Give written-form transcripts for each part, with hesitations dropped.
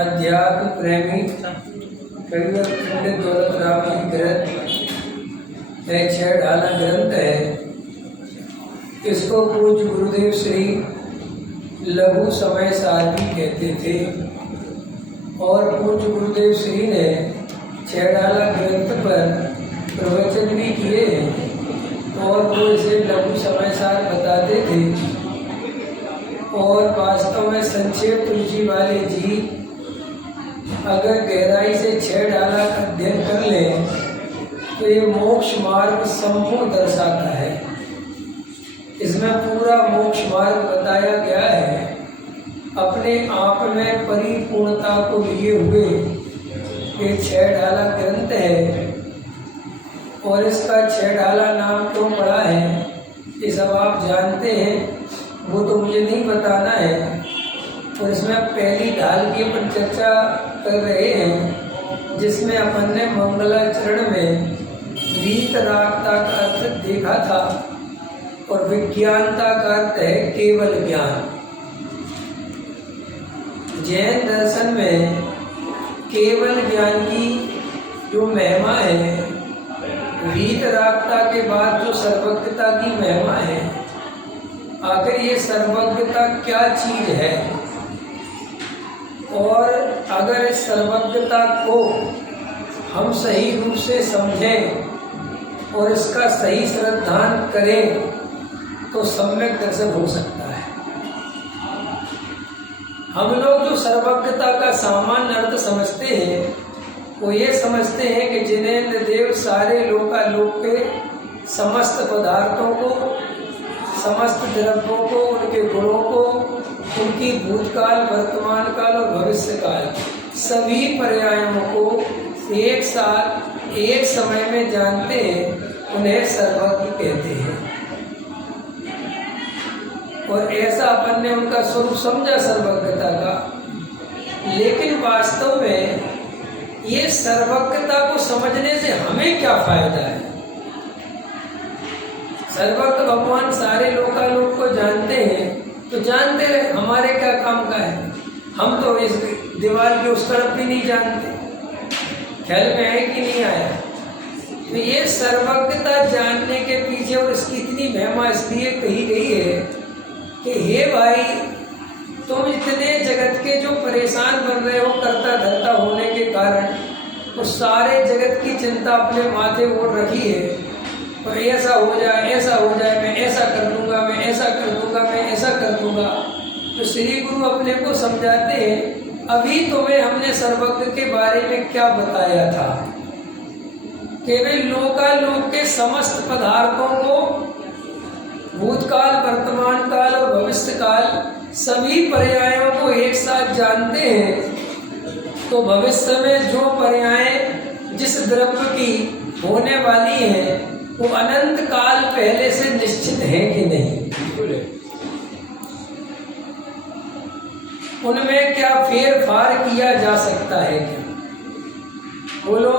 अध्यात्म प्रेमी कविवर पंडित दौलत राम जी ग्रंथ एक 6 ढाला ग्रंथ है। इसको पूज्य गुरुदेव श्री लघु समय सार भी कहते थे और पूज्य गुरुदेव श्री ने 6 ढाला ग्रंथ पर प्रवचन भी किए हैं और वो इसे लघु समय सार बताते थे। और वास्तव में संक्षेप रुचि वाले जी अगर गहराई से 6 ढाला का अध्ययन कर ले तो ये मोक्ष मार्ग संपूर्ण दर्शाता है। इसमें पूरा मोक्ष मार्ग बताया गया है। अपने आप में परिपूर्णता को लिए हुए ये 6 ढाला ग्रंथ है और इसका 6 ढाला नाम क्यों पड़ा है ये सब आप जानते हैं, वो तो मुझे नहीं बताना है। और इसमें पहली ढाल की अपन चर्चा कर रहे हैं जिसमें अपन ने मंगलाचरण में वीतरागता का अर्थ देखा था और विज्ञानता का अर्थ है केवल ज्ञान। जैन दर्शन में केवल ज्ञान की जो महिमा है, वीतरागता के बाद जो सर्वज्ञता की महिमा है, आखिर ये सर्वज्ञता क्या चीज है और अगर इस सर्वज्ञता को हम सही रूप से समझें और इसका सही श्रद्धान करें तो सम्यक दर्शन हो सकता है। हम लोग जो सर्वज्ञता का सामान्य अर्थ समझते हैं वो ये समझते हैं कि जिनेंद्र देव सारे लोकालोक के समस्त पदार्थों को, समस्त द्रव्यों को, उनके गुणों को, उनकी भूतकाल, वर्तमान काल और भविष्य काल सभी पर्यायों को एक साथ एक समय में जानते हैं, उन्हें सर्वज्ञ कहते हैं। और ऐसा अपन ने उनका स्वरूप समझा सर्वज्ञता का। लेकिन वास्तव में ये सर्वज्ञता को समझने से हमें क्या फायदा है? सर्वज्ञ भगवान सारे लोकालोक को जानते हैं तो जानते रहे, हमारे क्या काम का है? हम तो इस दीवार के उस तरफ भी नहीं जानते, ख्याल में है कि नहीं आया? तो ये सर्वज्ञता जानने के पीछे और इसकी इतनी महिमा इसलिए कही गई है कि हे भाई, तुम इतने जगत के जो परेशान बन रहे हो कर्ता धर्ता होने के कारण, तो सारे जगत की चिंता अपने माथे ओढ़ रखी है और ऐसा हो जाए, ऐसा हो जाए, मैं ऐसा कर दूंगा, मैं ऐसा कर दूंगा, मैं ऐसा कर दूंगा। तो श्री गुरु अपने को समझाते हैं, अभी तुम्हें हमने सर्वज्ञ के बारे में क्या बताया था? केवल लोकालोक के समस्त पदार्थों को, भूतकाल, वर्तमान काल और भविष्य काल सभी पर्यायों को एक साथ जानते हैं तो भविष्य में जो पर्याय जिस द्रव्य की होने वाली है वो अनंत काल पहले से निश्चित है कि नहीं? उनमें क्या फेर फार किया जा सकता है क्या? बोलो,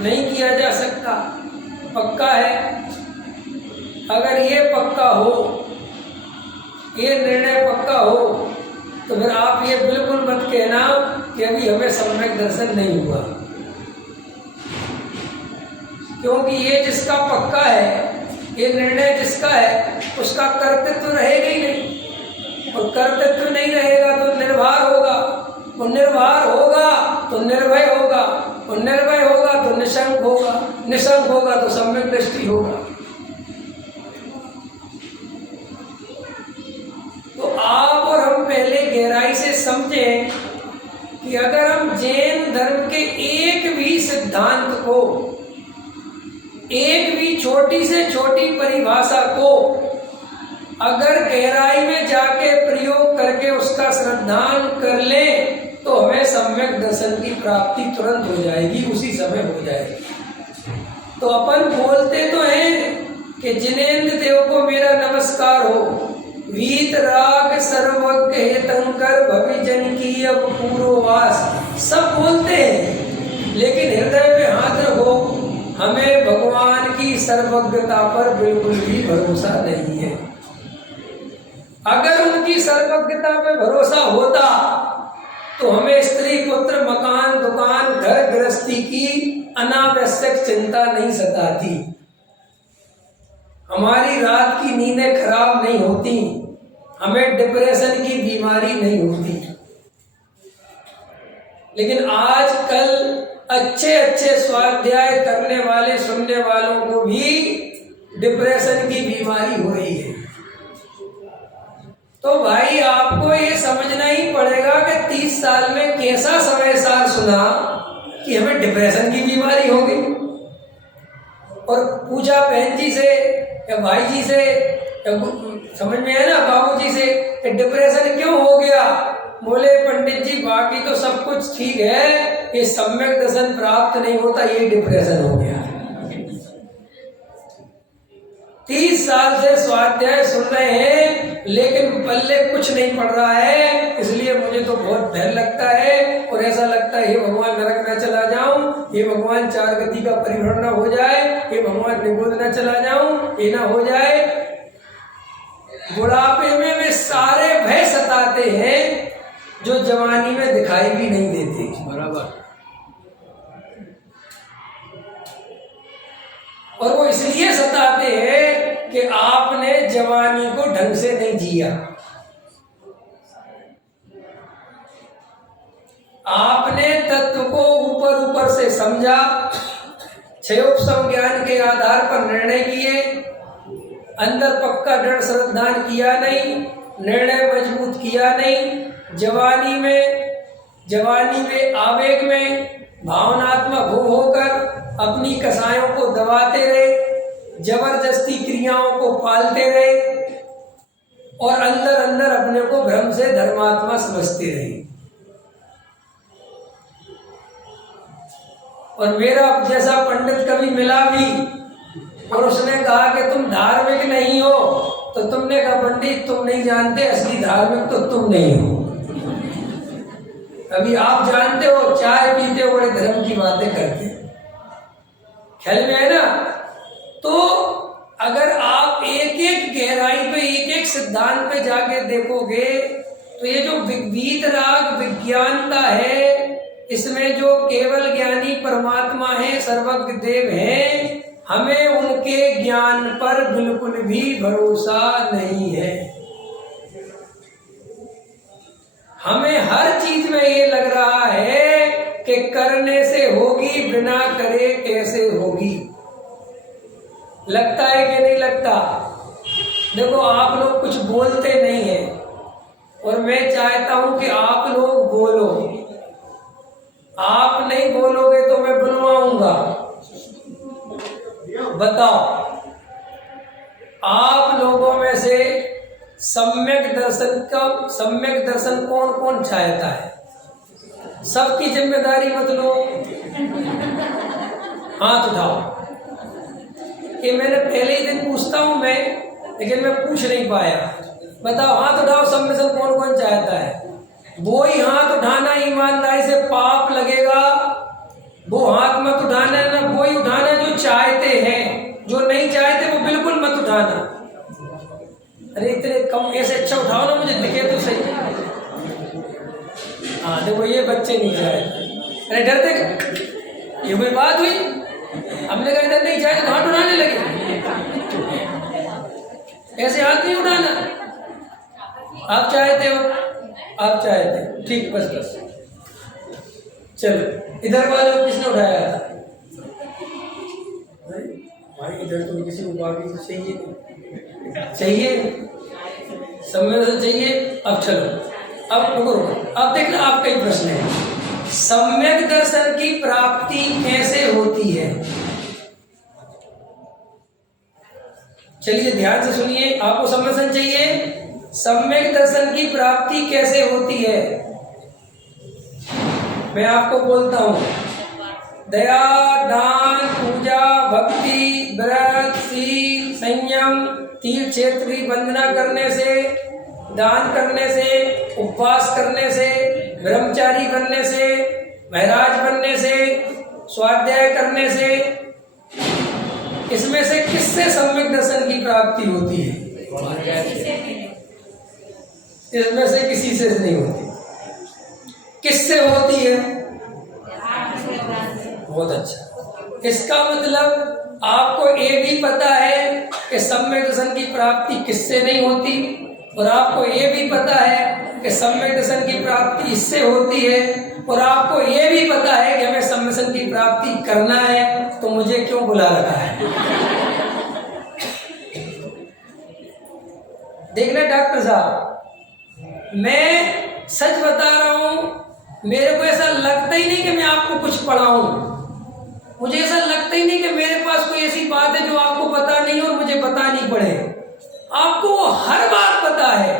नहीं किया जा सकता। पक्का है। अगर ये पक्का हो, ये निर्णय पक्का हो, तो फिर आप ये बिल्कुल मत कहना कि अभी हमें सम्यक दर्शन नहीं हुआ, क्योंकि ये जिसका पक्का है, ये निर्णय जिसका है, उसका कर्तृत्व रहेगा ही नहीं। और कर्तृत्व नहीं रहेगा तो निर्भर होगा, और निर्भर होगा तो निर्भय होगा, और निर्भय होगा तो निशंक होगा, निशंक होगा तो सम्यक दृष्टि होगा। तो आप और हम पहले गहराई से समझें कि अगर हम जैन धर्म के एक भी सिद्धांत को, एक भी छोटी से छोटी परिभाषा को अगर गहराई में जाके प्रयोग करके उसका श्रद्धान कर ले तो हमें सम्यक दर्शन की प्राप्ति तुरंत हो जाएगी, उसी समय हो जाएगी। तो अपन बोलते तो हैं कि जिनेन्द्र देव को मेरा नमस्कार हो, वीतराग सर्वज्ञ हेतंकर भविजन की अब पूर्ववास, सब बोलते हैं, लेकिन हृदय में हाथ रखो, हमें भगवान की सर्वज्ञता पर बिल्कुल भी भरोसा नहीं है। अगर उनकी सर्वज्ञता पे भरोसा होता तो हमें स्त्री पुत्र मकान दुकान घर गृहस्थी की अनावश्यक चिंता नहीं सताती, हमारी रात की नींदें खराब नहीं होती, हमें डिप्रेशन की बीमारी नहीं होती। लेकिन आजकल अच्छे अच्छे स्वाध्याय करने वाले सुनने वालों को भी डिप्रेशन की बीमारी हो रही है। तो भाई आपको ये समझना ही पड़ेगा कि 30 साल में कैसा समय सार सुना कि हमें डिप्रेशन की बीमारी हो गई। और पूछा बहन जी से या भाई जी से, समझ में है ना, बाबू जी से, डिप्रेशन क्यों हो गया? बोले पंडित जी बाकी तो सब कुछ ठीक है, ये सम्यक दर्शन प्राप्त नहीं होता, ये डिप्रेशन हो गया। 30 साल से स्वाध्याय सुन रहे हैं लेकिन पल्ले कुछ नहीं पड़ रहा है, इसलिए मुझे तो बहुत भय लगता है और ऐसा लगता है हे भगवान नरक न चला जाऊं, हे भगवान 4 गति का परिभ्रमण न हो जाए, हे भगवान निगोद न चला जाऊं, ये ना हो जाए। बुढ़ापे में वे सारे भय सताते हैं जो जवानी में दिखाई भी नहीं देते। बराबर। और वो इसलिए सताते हैं कि आपने जवानी को ढंग से नहीं जिया, आपने तत्व को ऊपर ऊपर से समझा, क्षयोपम ज्ञान के आधार पर निर्णय किए, अंदर पक्का दृढ़ श्रद्धान किया नहीं, निर्णय मजबूत किया नहीं, जवानी में आवेग में भावनात्मक होकर अपनी कसायों को दबाते रहे, जबरदस्ती क्रियाओं को पालते रहे और अंदर अंदर अपने को भ्रम से धर्मात्मा समझते रहे। और मेरा जैसा पंडित कभी मिला भी और उसने कहा कि तुम धार्मिक नहीं हो, तो तुमने कहा पंडित तुम नहीं जानते, असली धार्मिक तो तुम नहीं हो। अभी आप जानते हो, चाय पीते हो, बड़े धर्म की बातें करते हो, ख्याल में है ना। तो अगर आप एक एक गहराई पे, एक एक सिद्धांत पे जाके देखोगे तो ये जो वीतराग विज्ञानता है, इसमें जो केवल ज्ञानी परमात्मा है, सर्वज्ञ देव है, हमें उनके ज्ञान पर बिल्कुल भी भरोसा नहीं है। हमें हर चीज में ये लग रहा है कि करने से होगी, बिना करे कैसे होगी। लगता है कि नहीं लगता? देखो आप लोग कुछ बोलते नहीं है और मैं चाहता हूं कि आप लोग बोलो। आप नहीं बोलोगे तो मैं बुलवाऊंगा। बताओ आप लोगों में से सम्यक दर्शन कौन कौन चाहता है? सबकी जिम्मेदारी मत लो, हाथ उठाओ। कि मैंने पहले ही दिन पूछता हूं मैं, लेकिन मैं पूछ नहीं पाया। बताओ हाथ उठाओ, सब में से कौन कौन चाहता है? वो ही हाथ उठाना, ईमानदारी से पाप लगेगा। वो हाथ मत उठाना, ना वो ही उठाना जो चाहते हैं, जो नहीं चाहते वो बिल्कुल मत उठाना। अरे इतने कम, ऐसे अच्छा उठाओ ना, मुझे दिखे तो सही। हाँ देखो ये बच्चे नहीं चाहते। अरे डरते, ये कोई बात हुई? हमने कहा इधर नहीं चाहे तो हाथ उठाने लगे। ऐसे हाथ नहीं उठाना। आप चाहते हो, आप चाहते हो, ठीक, बस बस चलो इधर वाले किसने उठाया था भाई? इधर तो किसी को बाकी तो चाहिए समय तो चाहिए। अब चलो, अब रुको, अब देखना आपका ही प्रश्न है, सम्यक दर्शन की प्राप्ति कैसे होती है? चलिए ध्यान से सुनिए, आपको सम्यक चाहिए, सम्यक दर्शन की प्राप्ति कैसे होती है? मैं आपको बोलता हूं, दया, दान, पूजा, भक्ति, व्रत, शील, संयम, तीर्थ क्षेत्र की वंदना करने से, दान करने से, उपवास करने से, ब्रह्मचारी बनने से, महराज बनने से, स्वाध्याय करने से, इसमें से किससे सम्यक दर्शन की प्राप्ति होती है? इसमें से किसी से नहीं होती। किससे होती है? बहुत अच्छा। इसका मतलब आपको ये भी पता है कि सम्यक दर्शन की प्राप्ति किससे नहीं होती, और आपको ये भी पता है कि सम्यक दर्शन की प्राप्ति इससे होती है, और आपको ये भी पता है कि हमें सम्यक दर्शन की प्राप्ति करना है, तो मुझे क्यों बुला रखा है? देखना डॉक्टर साहब, मैं सच बता रहा हूं, मेरे को ऐसा लगता ही नहीं कि मैं आपको कुछ पढ़ाऊं, मुझे ऐसा लगता ही नहीं कि मेरे पास कोई ऐसी बात है जो आपको पता नहीं और मुझे बतानी पड़े। आपको हर बात पता है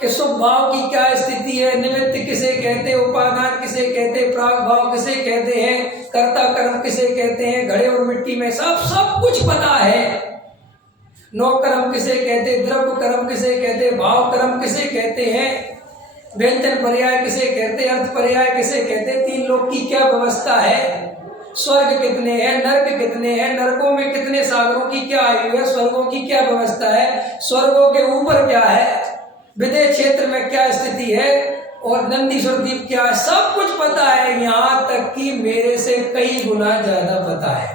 कि शुभ भाव की क्या स्थिति है, निमित्त किसे कहते हैं, उपादान किसे कहते हैं, प्राग भाव किसे कहते हैं, कर्ता कर्म किसे कहते हैं, घड़े और मिट्टी में सब कुछ पता है। नौ कर्म किसे कहते हैं, द्रव्य कर्म किसे कहते हैं, भाव कर्म किसे कहते हैं, व्यंजन पर्याय किसे कहते हैं, अर्थ पर्याय किसे कहते हैं, तीन लोक की क्या व्यवस्था है, स्वर्ग कितने हैं, नरक कितने हैं, नरकों में कितने सागरों की क्या आयु है, स्वर्गों की क्या व्यवस्था है, स्वर्गों के ऊपर क्या है, विदेश क्षेत्र में क्या स्थिति है, और नंदीश्वर द्वीप क्या है, सब कुछ पता है। यहाँ तक कि मेरे से कई गुना ज्यादा पता है।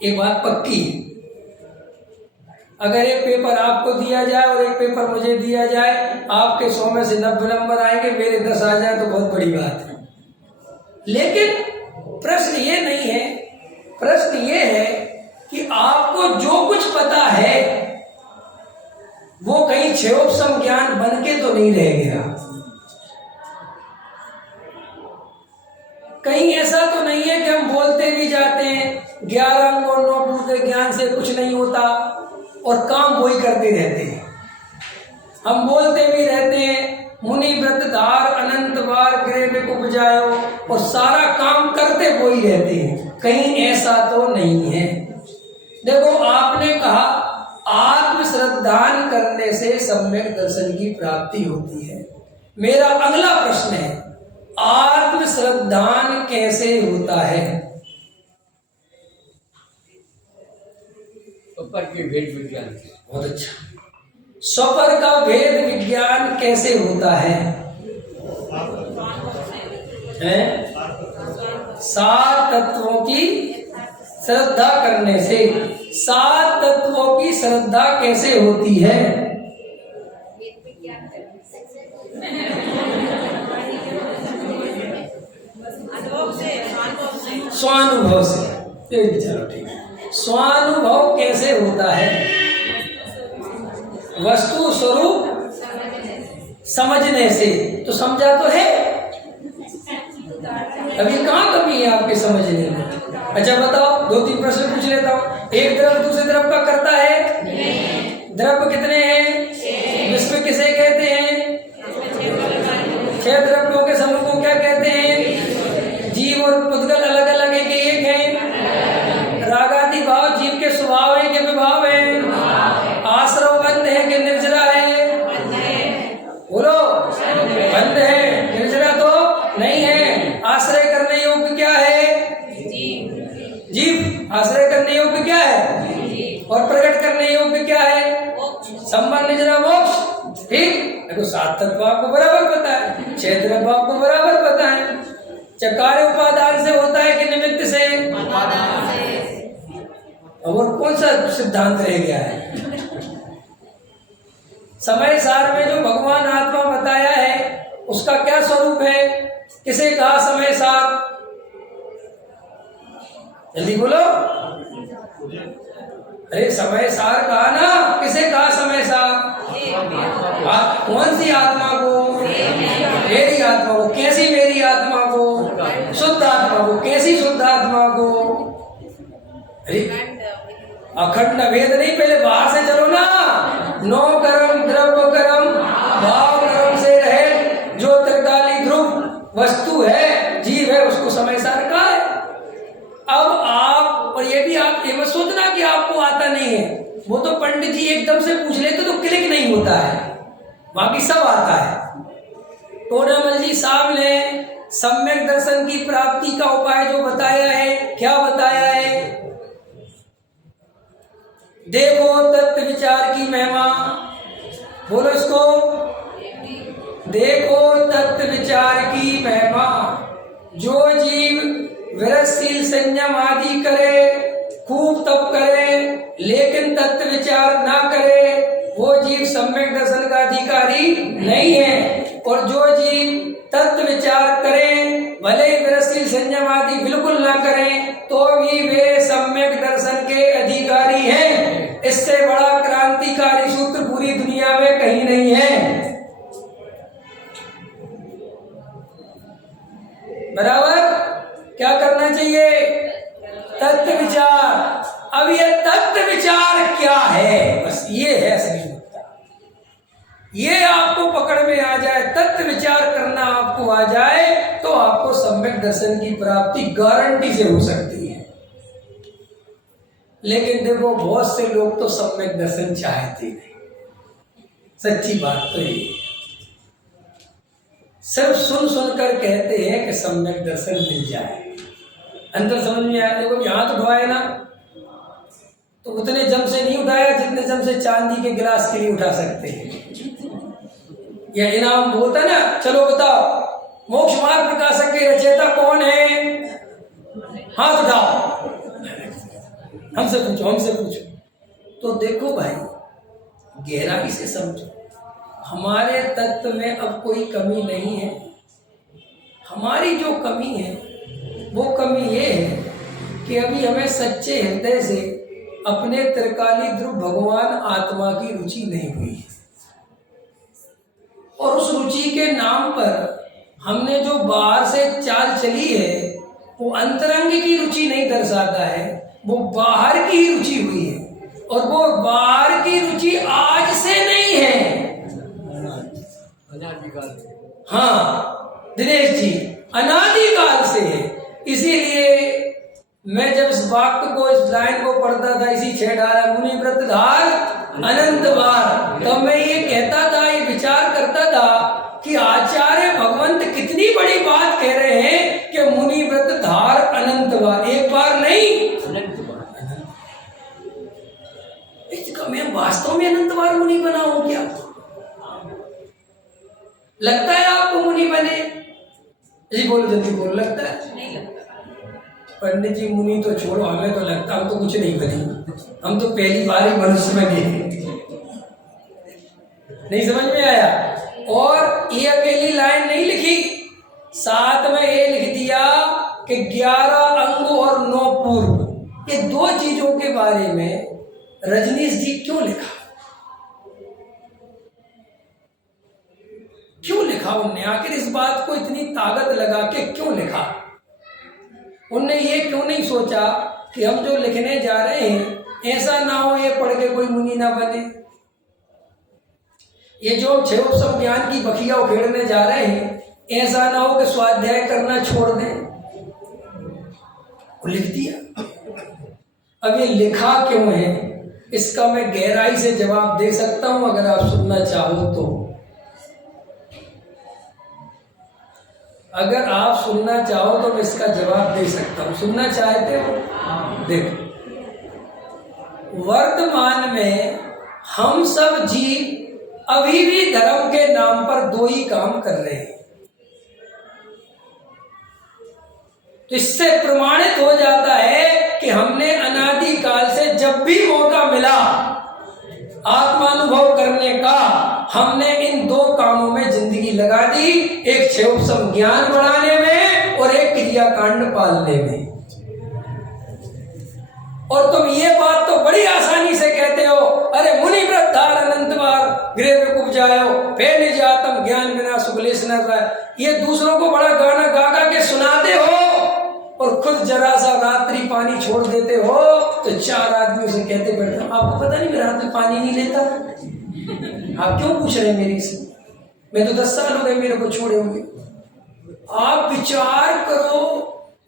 ये बात पक्की है। अगर एक पेपर आपको दिया जाए और एक पेपर मुझे दिया जाए, आपके 100 में से 90 नंबर आएंगे, मेरे 10 आ जाए तो बहुत बड़ी बात है। लेकिन प्रश्न ये नहीं है, प्रश्न ये है कि आपको जो कुछ पता है वो कहीं क्षयोपशम ज्ञान बन के तो नहीं रह गया, कहीं ऐसा तो नहीं है कि हम बोलते भी जाते हैं 11 अंग और 9 भूत के ज्ञान से कुछ नहीं होता और काम वही करते रहते हैं। हम बोलते भी रहते हैं मुनि व्रत धार अनंत बार गृह में उपजायो, और सारा काम करते वही रहते हैं, कहीं ऐसा तो नहीं है। देखो, आपने कहा आत्म श्रद्धान करने से सम्यक दर्शन की प्राप्ति होती है। मेरा अगला प्रश्न है, आत्म श्रद्धान कैसे होता है? स्वपर के भेद विज्ञान से। बहुत अच्छा। स्वपर का भेद विज्ञान कैसे होता है? 7 तत्वों की श्रद्धा करने से। 7 तत्वों की श्रद्धा कैसे होती है? स्वानुभव से। चलो ठीक है, स्वानुभव कैसे होता है? वस्तु स्वरूप समझने से। तो समझा तो है, अभी कहाँ कमी है आपके समझने में? अच्छा बताओ, 2-3 प्रश्न पूछ लेता हूँ। एक द्रव्य दूसरे द्रव्य का करता है? द्रव्य कितने हैं? विश्व किसे कहते हैं? 6 द्रव्यों के समूह को क्या कहते हैं? जीव और पुद्गल अलग अलग है कि एक है? रागादि भाव जीव के स्वभाव है कि विभाव है? आश्रव बंध है कि निर्जरा है? बोलो, बंध है, निर्जरा तो नहीं है। आश्रय करने योग्य क्या है? जीव। आश्रय करने योग्य क्या है? और प्रकट करने योग्य क्या है? संबंध निर्जरा मोक्ष। ठीक, देखो 7 तत्व आपको बराबर पता है, 6 द्रव्य आपको बराबर पता है। कार्य उपादान से होता है कि निमित्त से? और कौन सा सिद्धांत रह गया है? समय सार में जो भगवान आत्मा बताया है उसका क्या स्वरूप है? किसे कहा समय सार? जल्दी बोलो। अरे समय सार कहा ना, किसे कहा समय सार? कौन सी आत्मा को? मेरी आत्मा को। कैसी मेरी आत्मा को? शुद्ध आत्मा को। कैसी शुद्ध आत्मा को? अरे अखंड भेद नहीं, पहले बाहर से चलो ना। नौ कर्म द्रव्य कर्म भाव कर्म से रहे जो त्रिकाली ध्रुव वस्तु है, जीव है, उसको समय सार कहा है। अब आप, और ये भी आप ये मत सोचना कि आपको आता नहीं है, वो तो पंडित जी एकदम से पूछ लेते तो क्लिक नहीं होता है, बाकी सब आता है। टोडामल जी साहब ने सम्यक दर्शन की प्राप्ति का उपाय जो बताया है, क्या बताया है? देखो तत्व विचार की महिमा, बोलो इसको। देखो तत्व विचार की महिमा, जो जीव विरसशील संयम आदि करे, खूब तप करे, लेकिन तत्व विचार ना करे, वो जीव सम्यक दर्शन का अधिकारी नहीं है। और जो जीव तत्व विचार करें, भले विरसशील संयम आदि बिल्कुल ना करें, तो भी वे सम्यक दर्शन के अधिकारी हैं। इससे बड़ा क्रांतिकारी सूत्र पूरी दुनिया में कहीं नहीं है। बराबर? क्या करना चाहिए? तत्व विचार। अब ये तत्व विचार क्या है, बस ये है असली मुद्दा। ये आपको पकड़ में आ जाए, तत्व विचार करना आपको आ जाए, तो आपको सम्यक दर्शन की प्राप्ति गारंटी से हो सकती है। लेकिन देखो, बहुत से लोग तो सम्यक दर्शन चाहते नहीं। सच्ची बात तो ये है, सिर्फ सुन सुनकर कहते हैं कि सम्यक दर्शन मिल जाए, अंदर समझ में आया। देखो हाथ उठवाए ना, तो उतने जम से नहीं उठाया जितने जम से चांदी के गिलास के लिए उठा सकते हैं। या इनाम बोलता ना, चलो बताओ मोक्ष मार्ग प्रकाशक के रचयिता कौन है? हाथ उठाओ, हमसे पूछो, हमसे पूछो। तो देखो भाई, गहराई से समझो, हमारे तत्व में अब कोई कमी नहीं है। हमारी जो कमी है वो कमी ये है कि अभी हमें सच्चे हृदय से अपने त्रिकाली ध्रुव भगवान आत्मा की रुचि नहीं हुई है। और उस रुचि के नाम पर हमने जो बाहर से चाल चली है, वो अंतरंग की रुचि नहीं दर्शाता है, वो बाहर की ही रुचि हुई है। और वो बाहर की रुचि आज से नहीं है, हाँ दिनेश जी, अनादिकाल से है। इसीलिए मैं जब इस वाक्य को, इस लाइन को पढ़ता था, इसी छेड़ारा मुनि व्रत धार अनंत बार, तब मैं ये कहता था, ये विचार करता था कि आचार्य भगवंत कितनी बड़ी बात कह रहे हैं कि मुनि व्रत धार अनंत बार, एक बार नहीं अनंत बार। इसका मैं वास्तव में अनंत बार मुनि बना हूं क्या? लगता है आपको मुनि बने? जी बोलो, जल्दी बोलो। लगता है? नहीं लगता। पंडित जी मुनि तो छोड़ो, हमें तो लगता हम तो कुछ नहीं बने, हम तो पहली बार ही मनुष्य बने। नहीं समझ में आया? और ये अकेली लाइन नहीं लिखी, साथ में ये लिख दिया कि 11 अंग और 9 पूर्व। ये दो चीजों के बारे में रजनीश जी क्यों लिखा? क्यों लिखा उनने? आखिर इस बात को इतनी ताकत लगा के क्यों लिखा? उनने ये क्यों नहीं सोचा कि हम जो लिखने जा रहे हैं ऐसा ना हो ये पढ़ के कोई मुनि ना बने, ये जो छेवसम ज्ञान की बखिया उखेड़ने जा रहे हैं ऐसा ना हो कि स्वाध्याय करना छोड़ दें। वो लिख दिया। अब ये लिखा क्यों है, इसका मैं गहराई से जवाब दे सकता हूं अगर आप सुनना चाहो तो। अगर आप सुनना चाहो तो मैं इसका जवाब दे सकता हूं। सुनना चाहते हो? देखो, वर्तमान में हम सब जीव अभी भी धर्म के नाम पर दो ही काम कर रहे हैं। तो इससे प्रमाणित हो जाता है कि हमने अनादिकाल से जब भी मौका मिला आत्मानुभव करने का, हमने इन दो कामों में जिंदगी लगा दी। एक क्षेपसम ज्ञान बढ़ाने में पालने में। और तुम ये बात तो बड़ी आसानी से कहते हो, अरे मुनि वृद्धार अनंत बार गृह में उपजायो फे निज आत्म ज्ञान बिना सुखलेश न रहा। ये दूसरों को बड़ा गाना गा गा के सुनाते हो और खुद जरा सा रात्रि पानी छोड़ देते हो तो 4 आदमियों से कहते बैठते हो, आपको पता नहीं मैं रात में पानी नहीं लेता, आप क्यों पूछ रहे हैं मेरे से? मैं तो 10 साल हो गए मेरे को छोड़े हुए। आप विचार करो,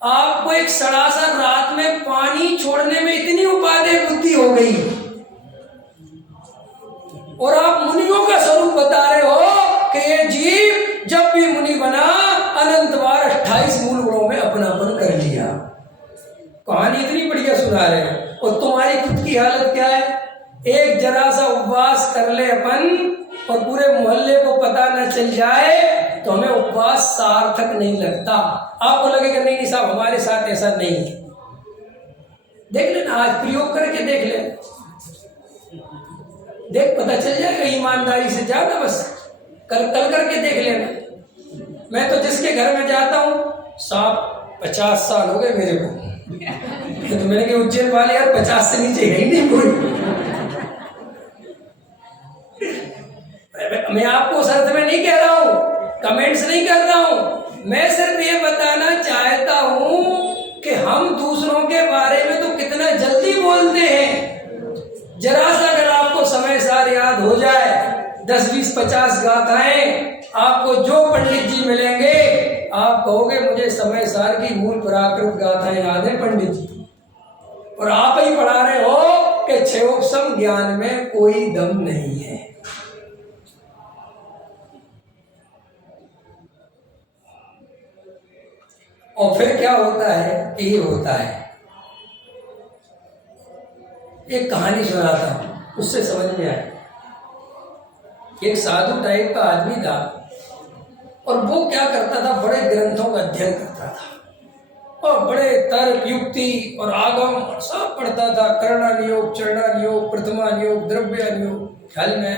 आपको एक सड़ा सा रात में पानी छोड़ने में इतनी उपादेय बुद्धि हो गई और आप मुनियों का स्वरूप बता रहे हो कि ये जीव जब भी मुनि बना अनंत बार 28 मूल गुणों में अपनापन कर लिया। कहानी इतनी बढ़िया सुना रहे हैं और तुम्हारी खुद की हालत क्या है? एक जरा सा उपवास कर ले अपन और पूरे मोहल्ले को पता न चल जाए तो हमें उपवास सार्थक नहीं लगता। आपको लगेगा नहीं साहब हमारे साथ ऐसा नहीं है। देख लेना, आज प्रयोग करके देख ले, देख पता चल जाएगा। ईमानदारी से जाना, बस कल करके देख लेना। मैं तो जिसके घर में जाता हूँ साहब 50 साल हो गए मेरे को, तो मैंने कहा उज्जैन वाले यार 50 से नीचे है ही नहीं कोई। मैं आपको शर्त में नहीं कह रहा हूं, कमेंट्स नहीं कर रहा हूं, मैं सिर्फ ये बताना चाहता हूं कि हम दूसरों के बारे में तो कितना जल्दी बोलते हैं। जरा सा अगर आपको समय सार याद हो जाए 10, 20, 50 गाथाएं आपको जो पंडित जी मिलेंगे आप कहोगे मुझे समय सार की मूल प्राकृत गाथाएं याद है पंडित जी, और आप ही पढ़ा रहे हो कि क्षयोपम ज्ञान में कोई दम नहीं है। और फिर क्या होता है? ये होता है, एक कहानी सुनाता हूं उससे समझ में आए। एक साधु टाइप का आदमी था और वो क्या करता था, बड़े ग्रंथों का अध्ययन करता था और बड़े तर्क युक्ति और आगम सब पढ़ता था। कर्णानियोग, चरणानियोग, प्रथमानियोग, द्रव्यानियोग, ख्याल में।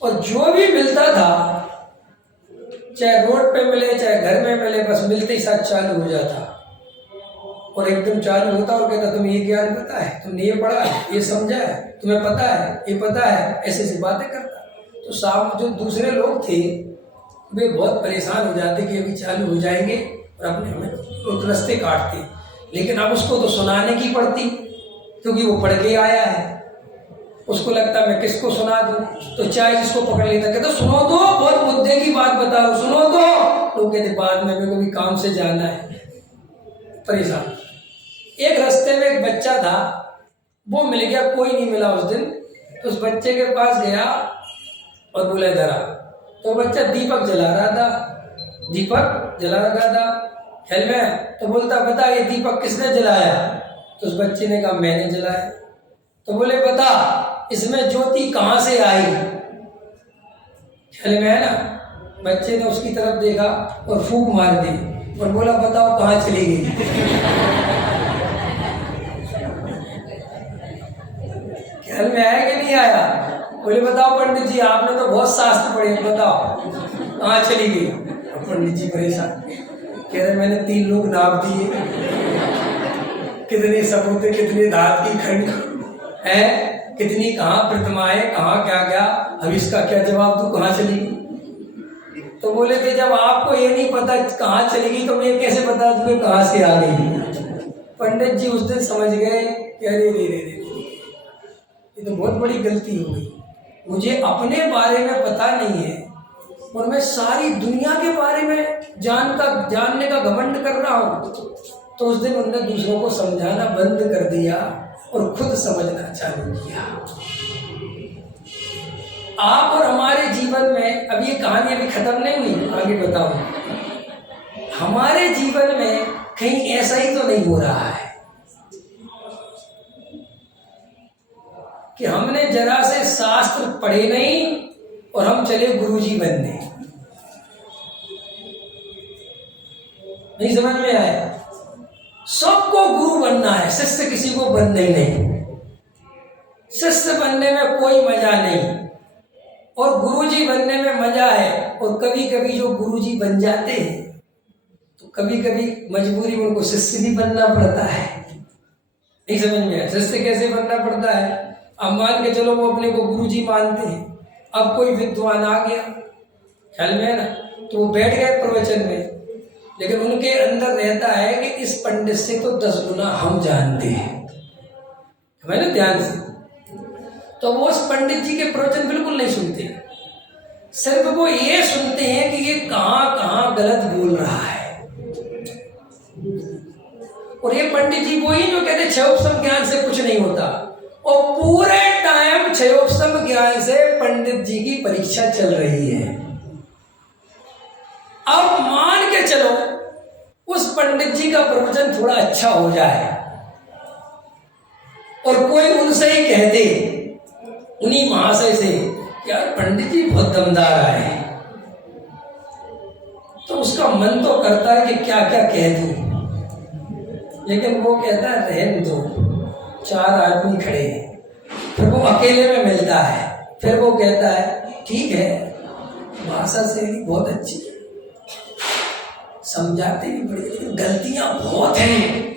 और जो भी मिलता था चाहे रोड पे मिले चाहे घर में मिले, बस मिलते ही साथ चालू हो जाता और एकदम चालू होता और कहता तुम्हें ये ज्ञान पता है, तुमने ये पढ़ा है, ये समझा है, तुम्हें पता है, ये पता है, ऐसे ऐसी बातें करता। तो साहब जो दूसरे लोग थे वे बहुत परेशान हो जाते कि अभी चालू हो जाएंगे और अपने हमें रास्ते काटते, लेकिन अब उसको तो सुनाने की पड़ती क्योंकि वो पढ़ के आया है। उसको लगता मैं किसको सुना दूं, तो चाहे जिसको पकड़ लेता कहता सुनो तो, बहुत मुद्दे की बात बताओ, सुनो तो कहते बाद में मेरे को भी काम से जाना है। परेशान। एक रास्ते में एक बच्चा था, वो मिल गया, कोई नहीं मिला उस दिन। तो उस बच्चे के पास गया और बोले धरा। तो बच्चा दीपक जला रहा था, दीपक जला रहा था ख्याल में। तो बोलता बता ये दीपक किसने जलाया? तो उस बच्चे ने कहा मैंने जलाया। तो बोले बता इसमें ज्योति कहां से आई? ख्याल में है ना। बच्चे ने उसकी तरफ देखा और फूंक मार दी और बोला बताओ कहां चली गई? ख्याल में आया कि नहीं आया? बोले बताओ पंडित जी आपने तो बहुत शास्त्र पढ़े, बताओ कहां चली गई? पंडित जी परेशान, कह रहे मैंने 3 लोग नाप दिए, कितने सबूत, कितने धात की खंड है, कितनी कहाँ प्रतिमाएं, कहाँ क्या क्या, अब इसका क्या जवाब दूं, कहाँ चली गई? तो बोले थे जब आपको ये नहीं पता कहाँ चली गई तो मैं कैसे बता दूं कहाँ से आ गई? पंडित जी उस दिन समझ गए कि अरे रे रे रे ये तो बहुत बड़ी गलती हो गई, मुझे अपने बारे में पता नहीं है और मैं सारी दुनिया के बारे में जानने का घमंड कर रहा हूँ। तो उस दिन उन्होंने दूसरों को समझाना बंद कर दिया और खुद समझना चालू किया। आप और हमारे जीवन में, अब ये कहानी अभी खत्म नहीं हुई, आगे बताऊं। हमारे जीवन में कहीं ऐसा ही तो नहीं हो रहा है कि हमने जरा से शास्त्र पढ़े नहीं और हम चले गुरुजी बनने? नहीं समझ में आया? सबको गुरु बनना है, शिष्य किसी को बनना ही नहीं। शिष्य बनने में कोई मजा नहीं और गुरुजी बनने में मजा है। और कभी कभी जो गुरुजी बन जाते हैं तो कभी कभी मजबूरी में उनको शिष्य भी बनना पड़ता है। नहीं समझ में आया? शिष्य कैसे बनना पड़ता है? अब मान के चलो वो अपने को गुरुजी मानते हैं, अब कोई विद्वान आ गया, ख्याल में है ना, तो वो बैठ गए प्रवचन में, लेकिन उनके अंदर रहता है कि इस पंडित से तो 10 गुना हम जानते हैं, है ना, ध्यान से। तो वो उस पंडित जी के प्रवचन बिल्कुल नहीं सुनते, सिर्फ वो ये सुनते हैं कि ये कहाँ कहाँ गलत बोल रहा है। और ये पंडित जी वो ही जो कहते क्षयोपम ज्ञान से कुछ नहीं होता, और पूरे टाइम क्षयोपम ज्ञान से पंडित जी की परीक्षा चल रही है। अब मान के चलो उस पंडित जी का प्रवचन थोड़ा अच्छा हो जाए और कोई उनसे ही कह दे, उन्हीं महाशय से, यार पंडित जी बहुत दमदार आए, तो उसका मन तो करता है कि क्या क्या कह दूं, लेकिन वो कहता है रहने दो, 4 आदमी खड़े हैं। फिर वो अकेले में मिलता है, फिर वो कहता है ठीक है, भाषा से भी बहुत अच्छी है, समझाते भी बड़ी, लेकिन गलतियां बहुत हैं,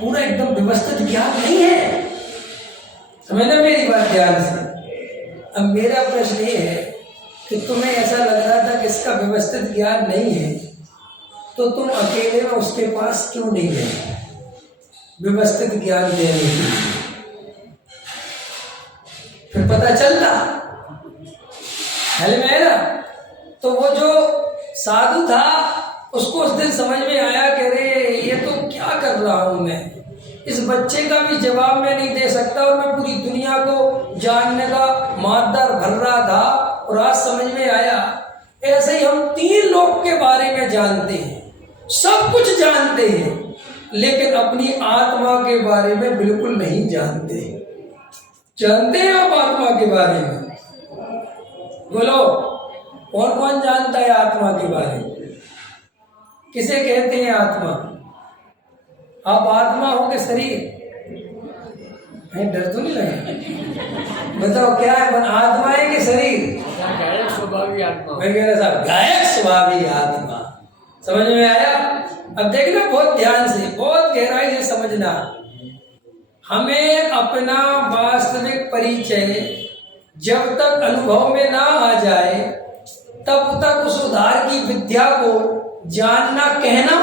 पूरा एकदम व्यवस्थित ज्ञान नहीं है। समझना मेरी बात ध्यान से। अब मेरा प्रश्न ये है कि तुम्हें ऐसा लग रहा था कि इसका व्यवस्थित ज्ञान नहीं है, तो तुम अकेले में उसके पास क्यों नहीं गए व्यवस्थित ज्ञान देने के लिए? फिर पता चलता है मेरा। तो वो जो साधु था उसको उस दिन समझ में आया कि अरे ये तो क्या कर रहा हूं मैं, इस बच्चे का भी जवाब मैं नहीं दे सकता, और मैं पूरी दुनिया को जानने का मादर भर रहा था, और आज समझ में आया। ऐसे ही हम 3 लोग के बारे में जानते हैं, सब कुछ जानते हैं, लेकिन अपनी आत्मा के बारे में बिल्कुल नहीं जानते। जानते हैं आप आत्मा के बारे में? बोलो, कौन कौन जानता है आत्मा के बारे में? किसे कहते हैं आत्मा? आप आत्मा हो के शरीर? डर तो नहीं लगे? बताओ क्या है, आत्मा है कि शरीर? गायक स्वभावी आत्मा। मैं कह रहा था गायक स्वभावी आत्मा। समझ में आया? अब देखना बहुत ध्यान से, बहुत गहराई से समझना। हमें अपना वास्तविक परिचय जब तक अनुभव में ना आ जाए, तब तक उस उद्धार की विद्या को जानना कहना,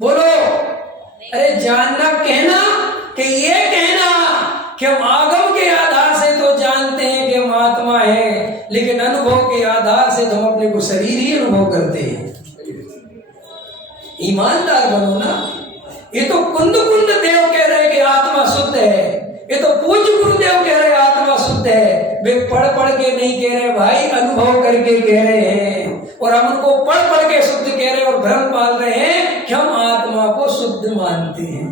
बोलो, अरे जानना कहना कि ये कहना कि हम आगम के आधार से तो जानते हैं कि हम आत्मा है, लेकिन अनुभव के आधार से तो हम अपने को शरीर ही अनुभव करते हैं। ईमानदार बनो ना। ये तो कुंद देव कह रहे कि आत्मा शुद्ध है, ये तो पूज्य गुरुदेव कह रहे आत्मा शुद्ध है। वे पढ़ के नहीं कह रहे भाई, अनुभव करके कह रहे हैं, और हम उनको पढ़ के शुद्ध कह रहे हैं और भ्रम पाल रहे हैं कि हम आत्मा को शुद्ध मानते हैं।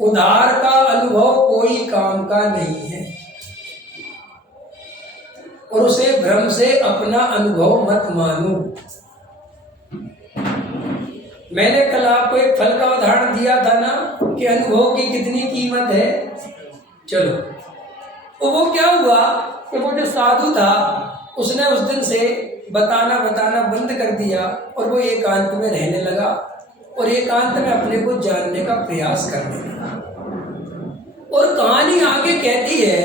उद्धार का अनुभव कोई काम का नहीं है, और उसे भ्रम से अपना अनुभव मत मानो। मैंने कल आपको एक फल का उदाहरण दिया था ना कि अनुभव की कितनी कीमत है। चलो, तो वो क्या हुआ कि वो जो साधु था उसने उस दिन से बताना बंद कर दिया, और वो एकांत में रहने लगा, और एकांत में अपने को जानने का प्रयास करने लगा। और कहानी आगे कहती है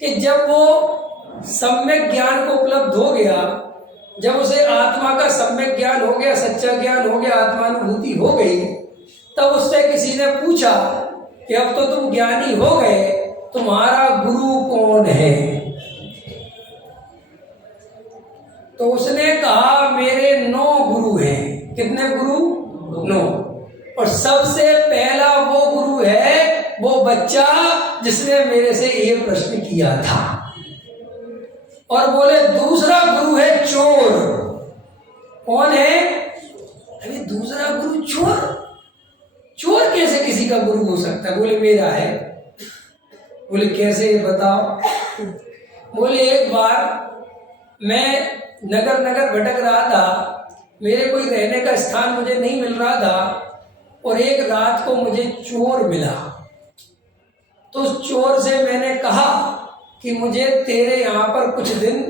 कि जब वो सम्यक ज्ञान को उपलब्ध हो गया, जब उसे आत्मा का सम्यक ज्ञान हो गया, सच्चा ज्ञान हो गया, आत्मानुभूति हो गई, तब उससे किसी ने पूछा कि अब तो तुम ज्ञानी हो गए, तुम्हारा गुरु कौन है? तो उसने कहा मेरे 9 गुरु हैं। कितने गुरु? 9। और सबसे पहला वो गुरु है वो बच्चा जिसने मेरे से ये प्रश्न किया था। और बोले दूसरा गुरु है चोर। कौन है? अरे दूसरा गुरु चोर? चोर कैसे किसी का गुरु हो सकता है? बोले मेरा है। बोले कैसे, बताओ। बोले एक बार मैं नगर भटक रहा था, मेरे कोई रहने का स्थान मुझे नहीं मिल रहा था, और एक रात को मुझे चोर मिला। तो उस चोर से मैंने कहा कि मुझे तेरे यहाँ पर कुछ दिन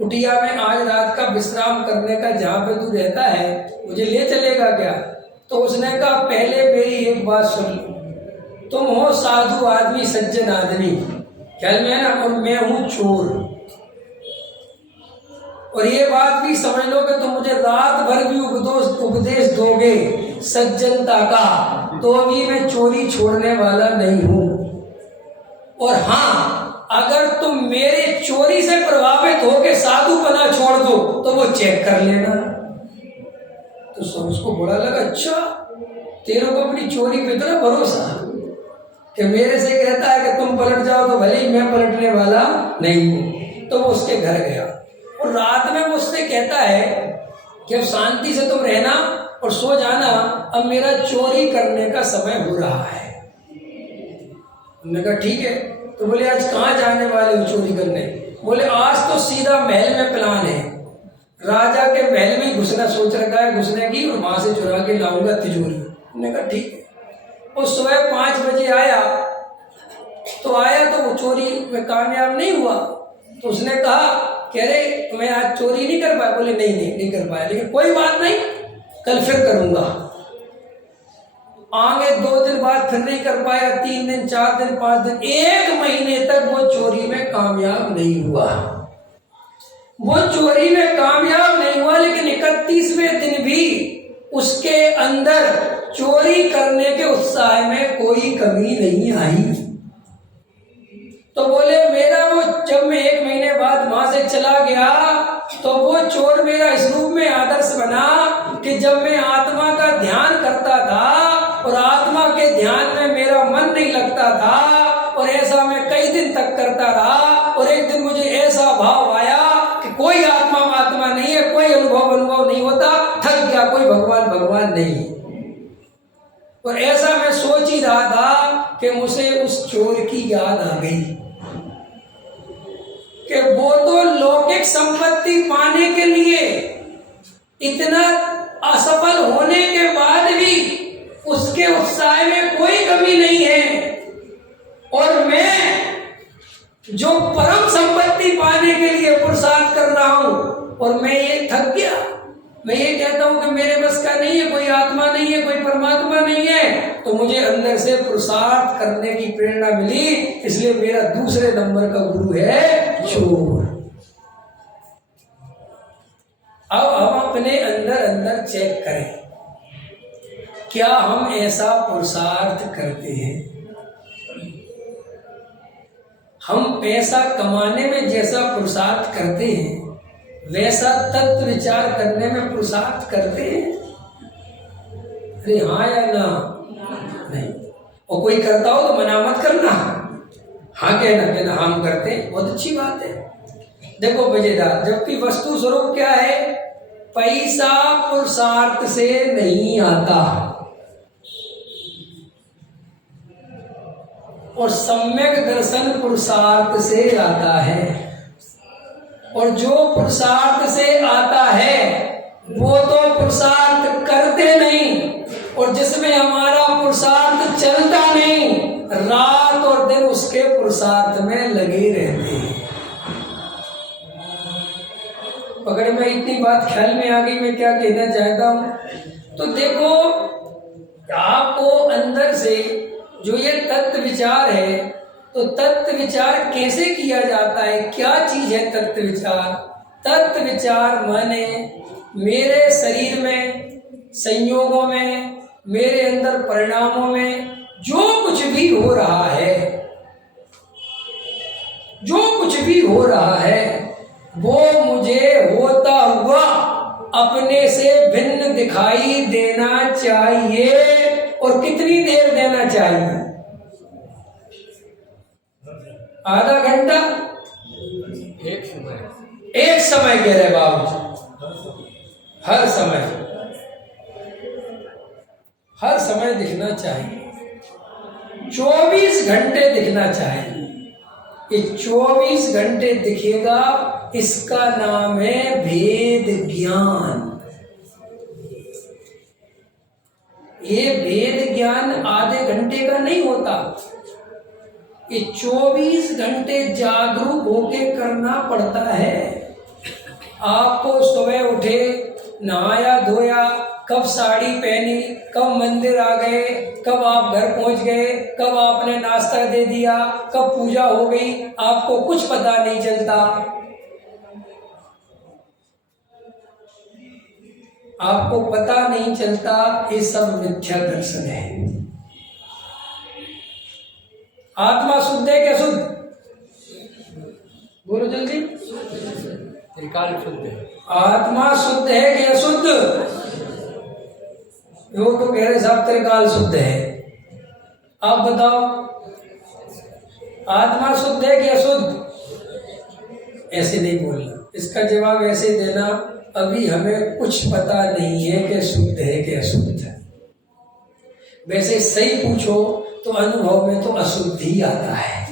कुटिया में आज रात का विश्राम करने का, जहाँ पे तू रहता है, मुझे ले चलेगा क्या? तो उसने कहा पहले मेरी एक बात सुन लो, तुम हो साधु आदमी, सज्जन आदमी, ख्याल में है ना, और मैं हूं चोर। और ये बात भी समझ लो कि तुम मुझे रात भर भी उपदेश दोगे सज्जनता का, तो भी मैं चोरी छोड़ने वाला नहीं हूं। और हाँ, अगर तुम मेरे चोरी से प्रभावित होकर साधुपना छोड़ दो तो वो चेक कर लेना। तो सब उसको बुरा लगा, अच्छा तेरे को अपनी चोरी पे इतना भरोसा कि मेरे से कहता है कि तुम पलट जाओ तो भले ही मैं पलटने वाला नहीं हूं। तो वो उसके घर गया और रात में वो उससे कहता है कि अब शांति से तुम रहना और सो जाना, अब मेरा चोरी करने का समय हो रहा है। उन्होंने कहा ठीक है। तो बोले आज कहाँ जाने वाले हो चोरी करने? बोले आज तो सीधा महल में प्लान है, राजा के महल में घुसना सोच रखा है, घुसने की, और वहां से चुरा के लाऊंगा तिजोरी। उन्होंने कहा ठीक है। वो सुबह 5 बजे आया तो वो चोरी में कामयाब नहीं हुआ। तो उसने कहा कह रहे तुम्हें आज चोरी नहीं कर पाया? बोले नहीं कर पाया, लेकिन कोई बात नहीं, कल फिर करूंगा। आगे 2 दिन बाद फिर नहीं कर पाया, 3 दिन, 4 दिन, 5 दिन, 1 महीने तक वो चोरी में कामयाब नहीं हुआ। वो चोरी में कामयाब नहीं हुआ, लेकिन 31वें दिन भी उसके अंदर चोरी करने के उत्साह में कोई कमी नहीं आई। तो बोले मेरा वो, जब मैं 1 महीने बाद वहां से चला गया तो वो चोर मेरा इस रूप में आदर्श बना कि जब मैं आत्मा का ध्यान करता था और आत्मा के ध्यान में मेरा मन नहीं लगता था, और ऐसा मैं कई दिन तक करता रहा, और एक दिन मुझे ऐसा भाव आया कि कोई आत्मा नहीं है, कोई अनुभव नहीं होता, थक गया, कोई भगवान नहीं। और ऐसा मैं सोच ही रहा था कि मुझे उस चोर की याद आ गई कि वो तो लौकिक संपत्ति पाने के लिए इतना असफल होने के बाद भी उसके उत्साह में कोई कमी नहीं है, और मैं जो परम संपत्ति पाने के लिए पुरुषार्थ कर रहा हूं और मैं ये थक गया। मैं ये कहता हूं कि मेरे बस का नहीं है, कोई आत्मा नहीं है, कोई परमात्मा नहीं है, तो मुझे अंदर से पुरुषार्थ करने की प्रेरणा मिली, इसलिए मेरा दूसरे नंबर का गुरु है चोर। अब हम अपने अंदर चेक करें, क्या हम ऐसा पुरुषार्थ करते हैं? हम पैसा कमाने में जैसा पुरुषार्थ करते हैं वैसा तत्व विचार करने में पुरुषार्थ करते हैं? अरे हाँ या ना? नहीं। और कोई करता हो तो मना मत करना, हाँ कहना हम करते हैं, बहुत अच्छी बात है। देखो मजेदार, जबकि वस्तु स्वरूप क्या है? पैसा पुरुषार्थ से नहीं आता, और सम्यक दर्शन पुरुषार्थ से आता है। और जो पुरुषार्थ से आता है वो तो पुरुषार्थ करते नहीं, और जिसमें हमारा पुरुषार्थ चलता नहीं, रात और दिन उसके पुरुषार्थ में लगे रहते हैं। अगर मैं इतनी बात ख्याल में आ गई, मैं क्या कहना चाहता हूं, तो देखो आपको अंदर से जो ये तत्व विचार है, तो तत्व विचार कैसे किया जाता है? क्या चीज है तत्व विचार? तत्व विचार माने मेरे शरीर में, संयोगों में, मेरे अंदर परिणामों में जो कुछ भी हो रहा है, जो कुछ भी हो रहा है, वो मुझे होता हुआ अपने से भिन्न दिखाई देना चाहिए। और कितनी देर देना चाहिए? आधा घंटा? एक समय कह रहे बाबू, हर समय दिखना चाहिए, 24 घंटे दिखना चाहिए। ये 24 घंटे दिखेगा, इसका नाम है भेद ज्ञान। ये भेद ज्ञान आधे घंटे का नहीं होता, ये 24 घंटे जागरूक होके करना पड़ता है। आपको सुबह उठे, नहाया धोया, कब साड़ी पहनी, कब मंदिर आ गए, कब आप घर पहुंच गए, कब आपने नाश्ता दे दिया, कब पूजा हो गई, आपको कुछ पता नहीं चलता। आपको पता नहीं चलता। ये सब मिथ्या दर्शन है। आत्मा शुद्ध है क्या अशुद्ध? बोलो जल्दी। त्रिकाल शुद्ध है। आत्मा शुद्ध है कि अशुद्ध? वो तो कह रहे साहब त्रिकाल शुद्ध है। आप बताओ, आत्मा शुद्ध है कि अशुद्ध? ऐसे नहीं बोलना, इसका जवाब ऐसे देना, अभी हमें कुछ पता नहीं है कि शुद्ध है कि अशुद्ध है। वैसे सही पूछो तो अनुभव में तो अशुद्ध ही आता है,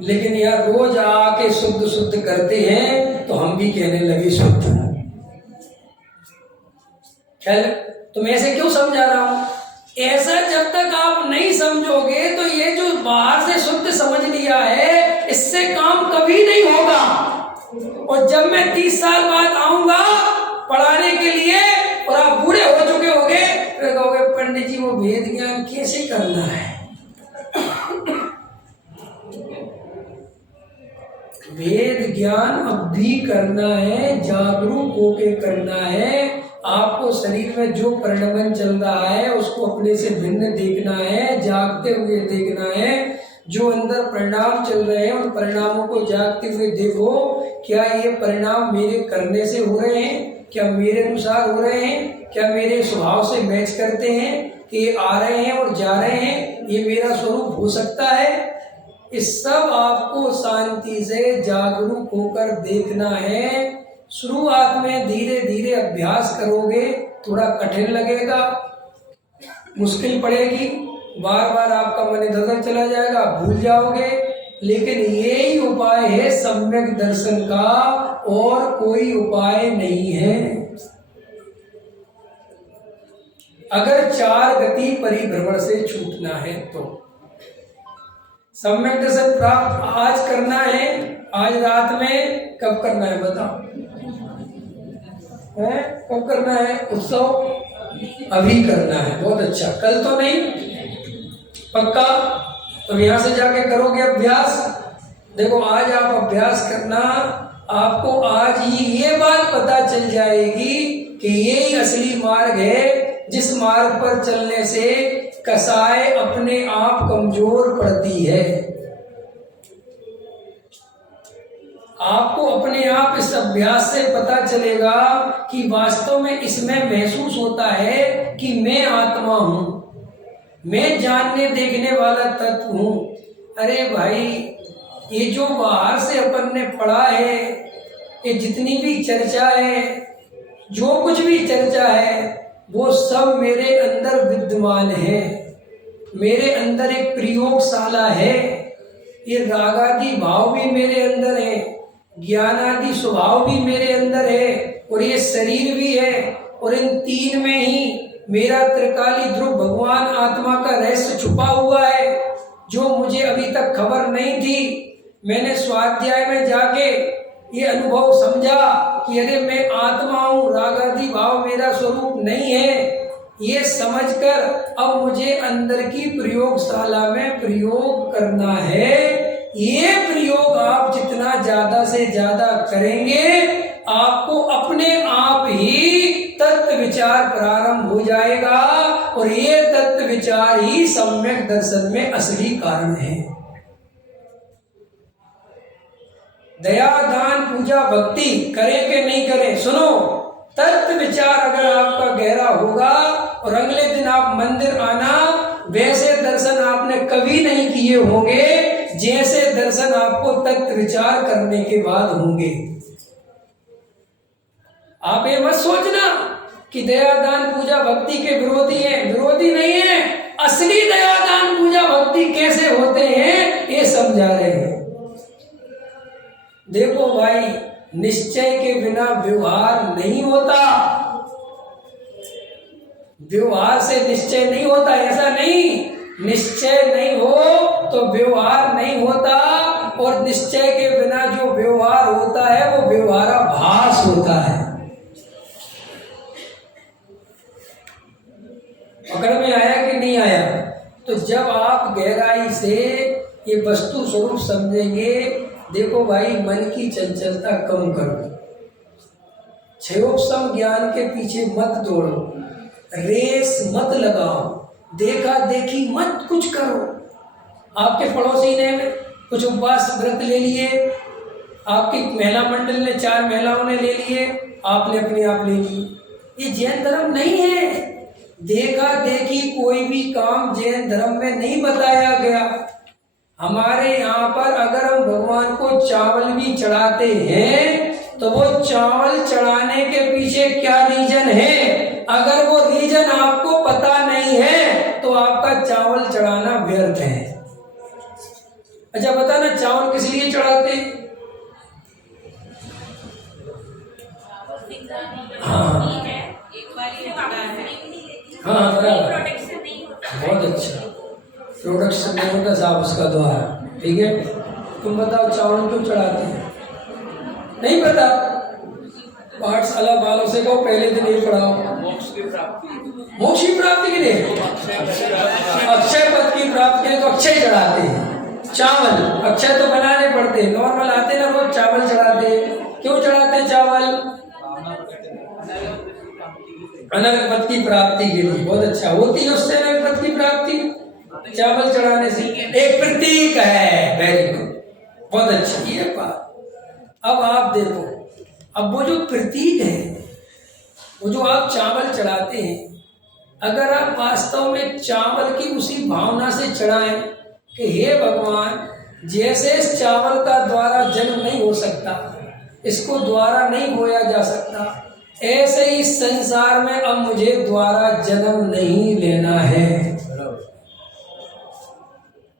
लेकिन यार रोज आके शुद्ध शुद्ध करते हैं तो हम भी कहने लगे शुद्ध। खैर, तुम ऐसे क्यों समझा रहा हूं? ऐसा जब तक आप नहीं समझोगे तो ये जो बाहर से शुद्ध समझ लिया है, इससे काम कभी नहीं होगा। और जब मैं 30 साल बाद आऊंगा पढ़ाने के लिए और आप बूढ़े हो चुके होगे, फिर कहोगे पंडित जी वो वेद ज्ञान कैसे करना है? वेद ज्ञान अब भी करना है, जागरूक होके करना है। आपको शरीर में जो परिणमन चल रहा है उसको अपने से भिन्न देखना है, जागते हुए देखना है। जो अंदर परिणाम चल रहे हैं उन परिणामों को जागते हुए देखो, क्या ये परिणाम मेरे करने से हो रहे हैं? क्या मेरे अनुसार हो रहे हैं? क्या मेरे स्वभाव से मैच करते हैं कि ये आ रहे हैं और जा रहे हैं? ये मेरा स्वरूप हो सकता है? इस सब आपको शांति से जागरूक होकर देखना है। शुरुआत में धीरे धीरे अभ्यास करोगे, थोड़ा कठिन लगेगा, मुश्किल पड़ेगी, बार बार आपका मन इधर चला जाएगा, भूल जाओगे। लेकिन यही उपाय है सम्यक दर्शन का, और कोई उपाय नहीं है। अगर 4 गति परिभ्रमण से छूटना है तो सम्यक दर्शन प्राप्त आज करना है, आज रात में। कब करना है बताओ? है कब करना है? उत्सव अभी करना है। बहुत अच्छा, कल तो नहीं, पक्का? तो यहां से जाके करोगे अभ्यास। देखो आज आप अभ्यास करना, आपको आज ही ये बात पता चल जाएगी कि यही असली मार्ग है, जिस मार्ग पर चलने से कसाय अपने आप कमजोर पड़ती है। आपको अपने आप इस अभ्यास से पता चलेगा कि वास्तव में इसमें महसूस होता है कि मैं आत्मा हूं, मैं जानने देखने वाला तत्व हूं। अरे भाई, ये जो बाहर से अपन ने पढ़ा है, ये जितनी भी चर्चा है, जो कुछ भी चर्चा है, वो सब मेरे अंदर विद्यमान है। मेरे अंदर एक प्रयोगशाला है। ये रागादि भाव भी मेरे अंदर है, ज्ञानादि स्वभाव भी मेरे अंदर है, और ये शरीर भी है। और इन 3 में ही मेरा त्रिकाली ध्रुव भगवान आत्मा का रहस्य छुपा हुआ है, जो मुझे अभी तक खबर नहीं थी। मैंने स्वाध्याय में जाके ये अनुभव समझा कि अरे मैं आत्मा हूँ, रागादि भाव मेरा स्वरूप नहीं है। ये समझकर अब मुझे अंदर की प्रयोगशाला में प्रयोग करना है। ये प्रयोग आप जितना ज्यादा से ज्यादा करेंगे, आपको अपने आप ही तत्व विचार प्रारंभ हो जाएगा, और ये तत्व विचार ही सम्यक दर्शन में असली कारण है। दया दान पूजा भक्ति करें कि नहीं करें, सुनो, तत्व विचार अगर आपका गहरा होगा और अगले दिन आप मंदिर आना, वैसे दर्शन आपने कभी नहीं किए होंगे जैसे दर्शन आपको तत्व विचार करने के बाद होंगे। आप ये मत सोचना कि दया दान पूजा भक्ति के विरोधी हैं, विरोधी नहीं है। असली दया दान पूजा भक्ति कैसे होते हैं ये समझा रहे हैं। देखो भाई, निश्चय के बिना व्यवहार नहीं होता, व्यवहार से निश्चय नहीं होता। ऐसा नहीं निश्चय नहीं हो तो व्यवहार नहीं होता, और निश्चय के बिना जो व्यवहार होता है वो व्यवहाराभास होता है। पकड़ में आया कि नहीं आया? तो जब आप गहराई से ये वस्तु स्वरूप समझेंगे, देखो भाई मन की चंचलता कम करो, क्षयोपम ज्ञान के पीछे मत दौड़ो, रेस मत लगाओ, देखा देखी मत कुछ करो। आपके पड़ोसी ने कुछ उपवास व्रत ले लिए, आपकी महिला मंडल ने 4 महिलाओं ने ले लिए, आपने अपने आप ले लिए। ये जैन धर्म नहीं है। देखा देखी कोई भी काम जैन धर्म में नहीं बताया गया। हमारे यहाँ पर अगर हम भगवान को चावल भी चढ़ाते हैं तो वो चावल चढ़ाने के पीछे क्या रीजन है? अगर वो रीजन आपको पता नहीं है तो आपका चावल चढ़ाना व्यर्थ है। अच्छा बता ना, चावल किस लिए चढ़ाते हैं? हाँ हाँ बराबर, बहुत अच्छा। प्रोडक्शन नहीं होता साहब उसका द्वार, ठीक है। तुम बताओ चावल क्यों चढ़ाते हैं? नहीं पता? पाठशाला वालों से कहो पहले दिन ये पढ़ाओ। मोक्ष की प्राप्ति के लिए, अक्षय पद की प्राप्ति के लिए तो अक्षय चढ़ाते हैं। चावल अक्षय तो बनाने पड़ते हैं, नॉर्मल आते ना रोज चावल चढ़ाते हैं। क्यों चढ़ाते हैं चावल? अनर्क पद की प्राप्ति के लिए। बहुत अच्छा, होती है उससे अनर्क पद की प्राप्ति चावल चढ़ाने से, एक प्रतीक है। वेरी गुड, बहुत अच्छा ये बात। अब आप देखो, अब वो जो प्रतीक है, वो जो आप चावल चढ़ाते हैं, अगर आप वास्तव में चावल की उसी भावना से चढ़ाएं कि हे भगवान, जैसे इस चावल का द्वारा जन्म नहीं हो सकता, इसको द्वारा नहीं बोया जा सकता, ऐसे ही संसार में अब मुझे द्वारा जन्म नहीं लेना है।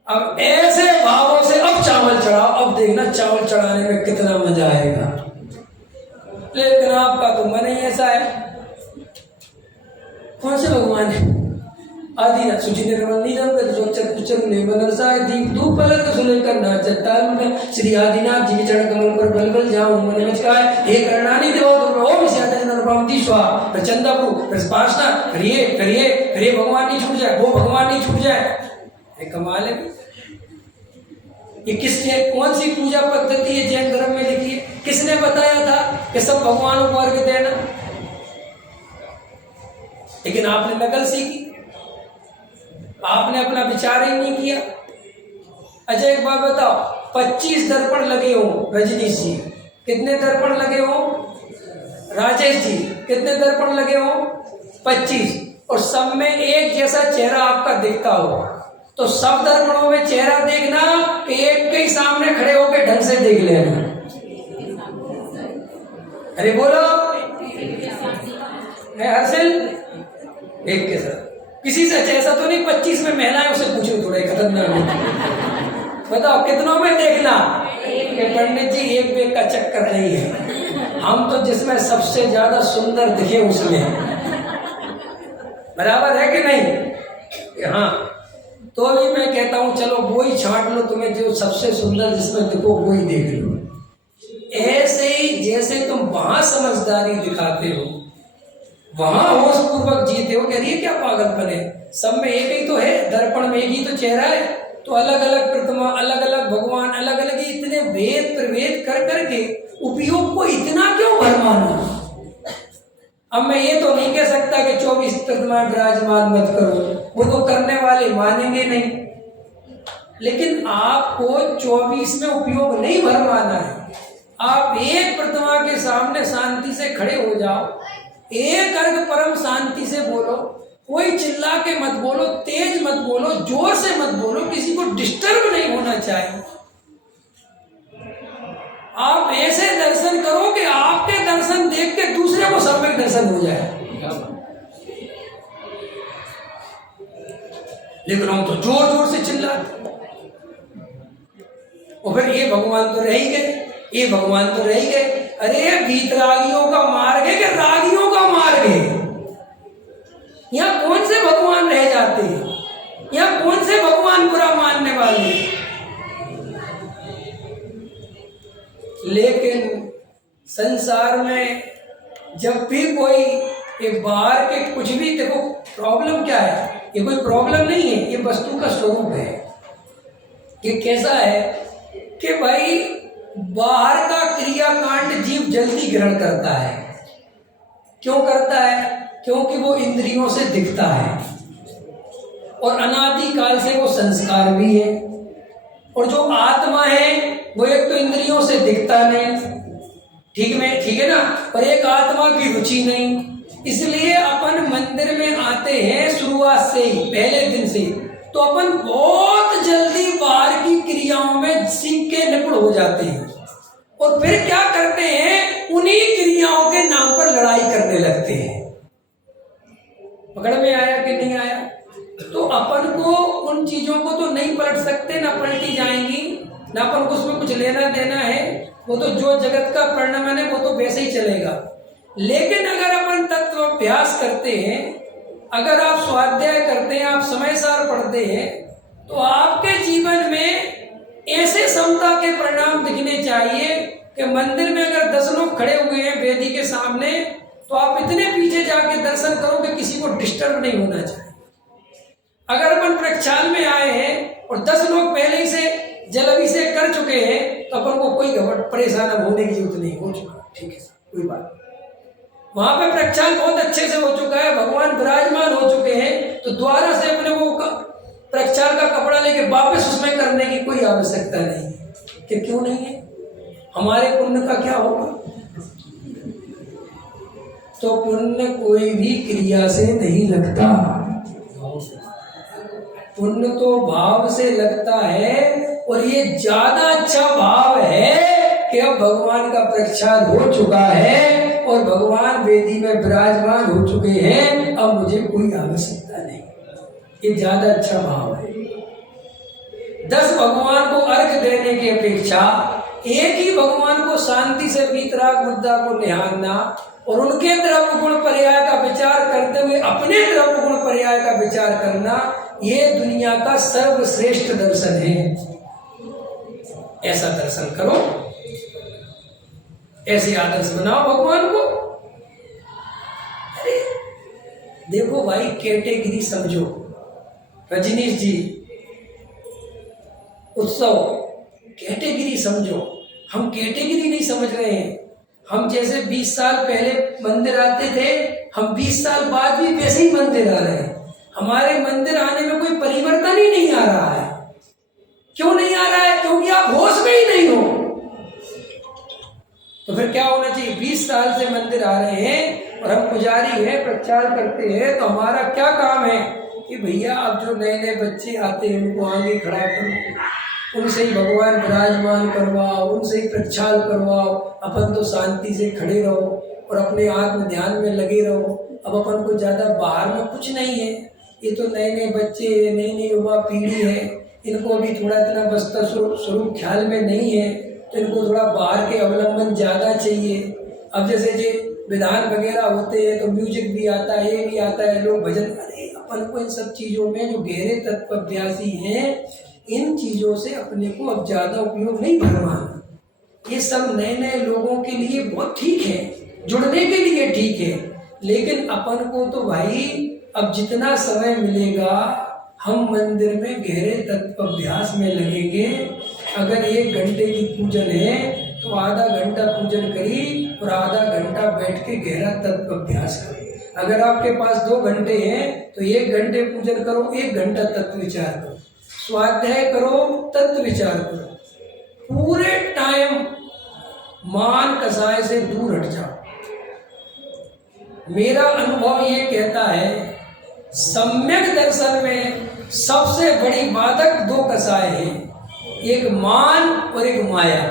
अब ऐसे भावों से अब चावल चढ़ाओ, अब देखना चावल चढ़ाने में कितना मजा आएगा। लेकिन आपका तो मन ही ऐसा है। कौन से भगवान है? आदि ना सुचि निर्मल नीलम दीप धूप पलक सुने करना चट्टान में श्री आदिनाथ जी के चरण कमल पर बल बल जाऊं मन नमस्कार। हे करणानी देवो ओम प्रचंड प्रस्पासना करिए करिए करिए, भगवान नहीं छूट जाए, वो भगवान नहीं छूट जाए। ये कमाल है। ये किसने, कौन सी पूजा पद्धति है जैन धर्म में लिखी है? किसने बताया था कि सब भगवानों को अर्घ्य देना? लेकिन आपने नकल सीखी, आपने अपना विचार ही नहीं किया। अच्छा एक बात बताओ, 25 दर्पण लगे हो रजनीश जी, कितने दर्पण लगे हो? राजेश जी कितने दर्पण लगे हो? 25, और सब में एक जैसा चेहरा आपका दिखता हो, तो सब दर्पणों में चेहरा देखना कि एक के ही सामने खड़े होकर ढंग से देख लेना। अरे बोलो हर्षिल, एक के साथ किसी से ऐसा तो नहीं 25 में महिलाएं उसे पूछो थोड़ा खतरनाक। बताओ कितनों में देखना? पंडित जी एक बेग का चक्कर नहीं है, हम तो जिसमें सबसे ज्यादा सुंदर दिखे उसमें, बराबर है कि नहीं? हाँ, तो भी मैं कहता हूं चलो वो ही छांट लो, तुम्हें जो सबसे सुंदर जिसमें देखो वो ही देख लो। ऐसे ही जैसे तुम वहां समझदारी दिखाते हो, वहां होश पूर्वक जीते हो, कह रही है क्या पागलपन है? सब में एक ही तो है, दर्पण में एक ही तो चेहरा है, तो अलग अलग प्रतिमा, अलग अलग भगवान, अलग अलग इतने भेद प्रभेद कर करके उपयोग को इतना क्यों भरमाना? अब मैं ये तो नहीं कह सकता कि 24 प्रतिमा विराजमान मत करो, वो तो करने वाले मानेंगे नहीं, लेकिन आपको 24 में उपयोग नहीं भरमाना है। आप एक प्रतिमा के सामने शांति से खड़े हो जाओ, एक अर्घ परम शांति से बोलो, कोई चिल्ला के मत बोलो, तेज मत बोलो, जोर से मत बोलो, किसी को डिस्टर्ब नहीं होना चाहिए। आप ऐसे दर्शन करो कि आपके दर्शन देख के दूसरे को सम्यक दर्शन हो जाए। लेकिन हम तो जोर जोर से चिल्लाते, और फिर ये भगवान तो रह ही गए, ये भगवान तो रह ही गए। अरे वीतरागियों का मार्ग है कि रागियों का मार्ग है? यहाँ कौन से भगवान रह जाते हैं? यहाँ कौन से भगवान बुरा मानने वाले हैं? लेकिन संसार में जब भी कोई एक बाहर के कुछ भी, देखो प्रॉब्लम क्या है, ये कोई प्रॉब्लम नहीं है, ये वस्तु का स्वरूप है। ये कैसा है कि भाई बाहर का क्रियाकांड जीव जल्दी ग्रहण करता है। क्यों करता है? क्योंकि वो इंद्रियों से दिखता है और अनादि काल से वो संस्कार भी है। और जो आत्मा है वो एक तो इंद्रियों से दिखता नहीं, ठीक है ना, और एक आत्मा की रुचि नहीं। इसलिए अपन मंदिर में आते हैं शुरुआत से ही, पहले दिन से, तो अपन बहुत जल्दी बाहर की क्रियाओं में सीख के निपुण हो जाते हैं और फिर क्या करते हैं, उन्हीं क्रियाओं के नाम पर लड़ाई करने लगते हैं। पकड़ में आया कि नहीं आया? तो अपन को उन चीजों को तो नहीं पलट सकते, ना पलटी जाएंगी, ना अपन को उसमें कुछ लेना देना है। वो तो जो जगत का परिणाम है वो तो वैसे ही चलेगा। लेकिन अगर अपन तत्व अभ्यास करते हैं, अगर आप स्वाध्याय करते हैं, आप समय सार पढ़ते हैं, तो आपके जीवन में ऐसे समता के परिणाम दिखने चाहिए कि मंदिर में अगर 10 लोग खड़े हुए हैं वेदी के सामने, तो आप इतने पीछे जाके दर्शन करो कि किसी को डिस्टर्ब नहीं होना चाहिए। अगर अपन प्रक्षाल में आए हैं और 10 लोग पहले ही से जल अभिषेक कर चुके हैं, तो अपन को कोई परेशान होने की जरूरत नहीं, हो चुका, ठीक है, कोई बात नहीं। वहां पे प्रक्षाल बहुत अच्छे से हो चुका है, भगवान विराजमान हो चुके हैं, तो द्वारा से अपने वो प्रक्षाल का कपड़ा लेके वापस उसमें करने की कोई आवश्यकता नहीं है। कि क्यों नहीं है? हमारे पुण्य का क्या होगा? तो पुण्य कोई भी क्रिया से नहीं लगता, पुण्य तो भाव से लगता है। और ये ज्यादा अच्छा भाव है कि अब भगवान का प्रक्षाल हो चुका है और भगवान वेदी में विराजमान हो चुके हैं, अब मुझे कोई आवश्यकता नहीं। ये ज्यादा अच्छा भाव है। 10 भगवान को अर्घ देने की अपेक्षा एक ही भगवान को शांति से वीतराग मुद्दा को निहारना और उनके द्रव्य गुण पर्याय का विचार करते हुए अपने द्रव्य गुण पर्याय का विचार करना, ये दुनिया का सर्वश्रेष्ठ दर्शन है। ऐसा दर्शन करो, ऐसे आदर्श बनाओ भगवान को। अरे देखो भाई, कैटेगरी समझो। रजनीश जी, उत्सव कैटेगरी समझो। हम कैटेगरी नहीं समझ रहे हैं। हम जैसे 20 साल पहले मंदिर आते थे, हम 20 साल बाद भी वैसे ही मंदिर आ रहे हैं। हमारे मंदिर आने में कोई परिवर्तन ही नहीं आ रहा है। क्यों नहीं आ रहा है? क्योंकि आप होश में ही नहीं हो। तो फिर क्या होना चाहिए? 20 साल से मंदिर आ रहे हैं और हम पुजारी हैं, प्रचार करते हैं, तो हमारा क्या काम है कि भैया अब जो नए नए बच्चे आते हैं उनको आगे खड़ा करो, उनसे ही भगवान विराजमान करवाओ, उनसे ही प्रक्षाल करवाओ। अपन तो शांति से खड़े रहो और अपने आत्म ध्यान में लगे रहो। अब अपन को ज्यादा बाहर में कुछ नहीं है। ये तो नए नए बच्चे, नई नई युवा पीढ़ी है, इनको अभी थोड़ा इतना बस्ता स्वरूप ख्याल में नहीं है, तो इनको थोड़ा बाहर के अवलंबन ज्यादा चाहिए। अब जैसे जो विधान वगैरह होते हैं तो म्यूजिक भी आता है, ये भी आता है, लोग भजन। अरे अपन को इन सब चीजों में जो गहरे तत्वज्ञासी हैं, इन चीजों से अपने को अब ज्यादा उपयोग नहीं करवाना। ये सब नए नए लोगों के लिए बहुत ठीक है, जुड़ने के लिए ठीक है, लेकिन अपन को तो भाई अब जितना समय मिलेगा हम मंदिर में गहरे तत्वाभ्यास में लगेंगे। अगर 1 घंटे की पूजन है तो आधा घंटा पूजन करी और आधा घंटा बैठ के गहरा तत्वाभ्यास करो। अगर आपके पास 2 घंटे हैं तो 1 घंटे पूजन करो, 1 घंटा तत्व विचार करो, स्वाध्याय करो, तत्व विचार करो। पूरे टाइम मान कसाय से दूर हट जाओ। मेरा अनुभव ये कहता है, सम्यक दर्शन में सबसे बड़ी बाधक 2 कसाय हैं, एक मान और एक माया।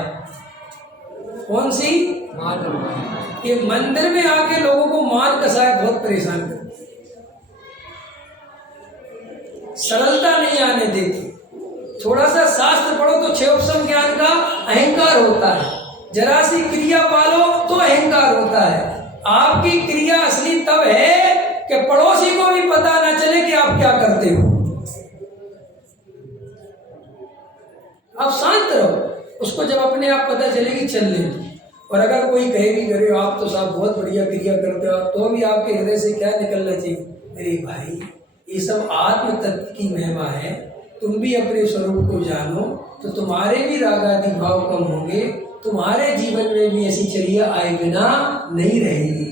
कौन सी? मान और माया। ये मंदिर में आके लोगों को मान कसाय बहुत परेशान करती है, सरलता नहीं आने देती। थोड़ा सा शास्त्र पढ़ो तो 6 उपसम ज्ञान का अहंकार होता है, जरा सी क्रिया पालो तो अहंकार होता है। आपकी क्रिया असली तब है कि पड़ोसी को भी पता ना चले कि आप क्या करते हो। आप शांत रहो, उसको जब अपने आप पता चलेगी चल लेगी। और अगर कोई कहेगी करे आप तो साहब बहुत बढ़िया क्रिया करते हो, तो भी आपके हृदय से क्या निकलना चाहिए, अरे भाई ये सब आत्म तत्व की महिमा है, तुम भी अपने स्वरूप को जानो तो तुम्हारे भी राग आदि भाव कम होंगे, तुम्हारे जीवन में भी ऐसी चर्या आए बिना नहीं रहेगी।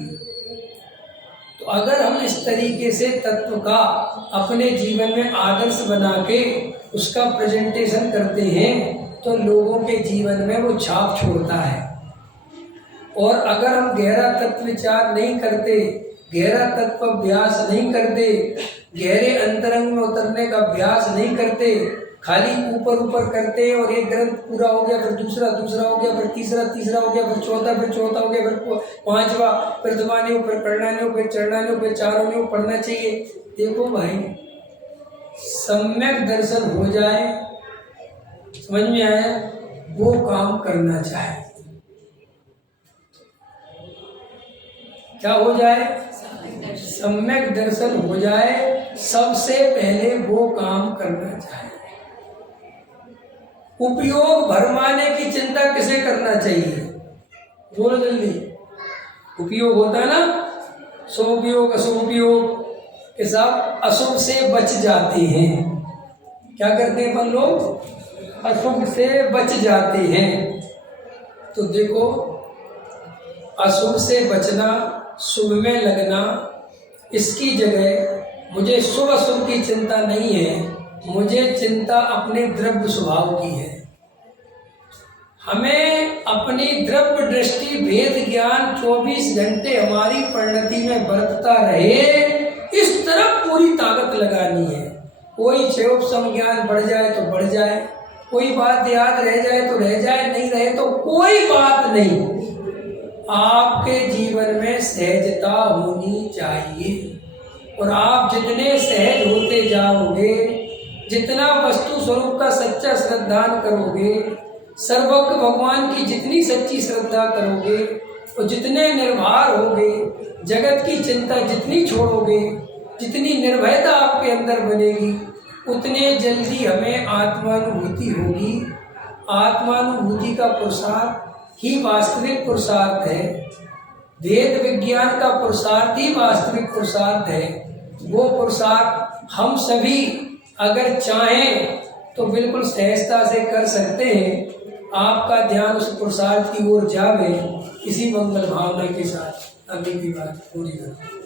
तो अगर हम इस तरीके से तत्व का अपने जीवन में आदर्श बना के उसका प्रेजेंटेशन करते हैं तो लोगों के जीवन में वो छाप छोड़ता है। और अगर हम गहरा तत्व विचार नहीं करते, गहरा तत्व अभ्यास नहीं करते, गहरे अंतरंग में उतरने का अभ्यास नहीं करते, खाली ऊपर ऊपर करते और एक ग्रंथ पूरा हो गया, फिर दूसरा हो गया, फिर तीसरा हो गया, फिर चौथा हो गया, फिर पांचवा, फिर दबाने, फिर करना, फिर चढ़ना, फिर चारों पढ़ना चाहिए। देखो भाई, सम्यक दर्शन हो जाए, समझ में आया, वो काम करना चाहिए। क्या हो जाए, सम्यक दर्शन हो जाए, सबसे पहले वो काम करना चाहिए। उपयोग भरमाने की चिंता किसे करना चाहिए, बोलो जल्दी। उपयोग होता है ना, शुभ उपयोग अशुभ उपयोग, के सब अशुभ से बच जाते हैं। क्या करते हैं अपन लोग, अशुभ से बच जाते हैं। तो देखो, अशुभ से बचना, शुभ में लगना, इसकी जगह मुझे शुभ अशुभ की चिंता नहीं है, मुझे चिंता अपने द्रव्य स्वभाव की है। हमें अपनी द्रव्य दृष्टि भेद ज्ञान 24 घंटे हमारी परिणति में बरतता रहे, इस तरफ पूरी ताकत लगानी है। कोई क्षयोपम ज्ञान बढ़ जाए तो बढ़ जाए, कोई बात याद रह जाए तो रह जाए, नहीं रहे तो कोई बात नहीं। आपके जीवन में सहजता होनी चाहिए। और आप जितने सहज होते जाओगे, जितना वस्तु स्वरूप का सच्चा श्रद्धान करोगे, सर्वज्ञ भगवान की जितनी सच्ची श्रद्धा करोगे और जितने निर्भर होगे, जगत की चिंता जितनी छोड़ोगे, जितनी निर्भयता आपके अंदर बनेगी, उतने जल्दी हमें आत्मानुभूति होगी। आत्मानुभूति का पुरुषार्थ ही वास्तविक पुरुषार्थ है। वेद विज्ञान का पुरुषार्थ ही वास्तविक पुरुषार्थ है। वो पुरुषार्थ हम सभी अगर चाहें तो बिल्कुल सहजता से कर सकते हैं। आपका ध्यान उस पुरुषार्थ की ओर जावे, इसी मंगल भावना के साथ अगली की बात पूरी करें।